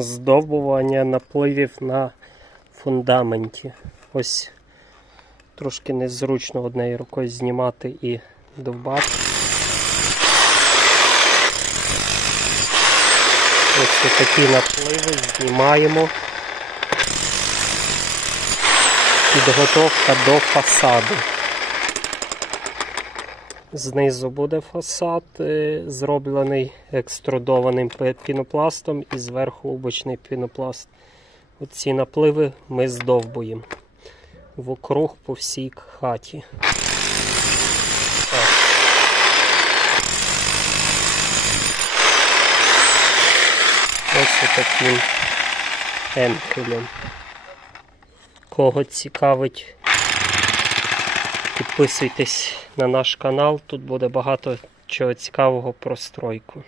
здобування напливів на фундаменті. Ось трошки незручно однією рукою знімати і довбати. Ось такі напливи знімаємо. Підготовка до фасаду. Знизу буде фасад е, зроблений екструдованим пінопластом і зверху обочний пінопласт. Оці напливи ми здовбуємо вокруг по всій хаті. Ось таким енкелем. Кого цікавить, підписуйтесь на наш канал. Тут буде багато чого цікавого про стройку.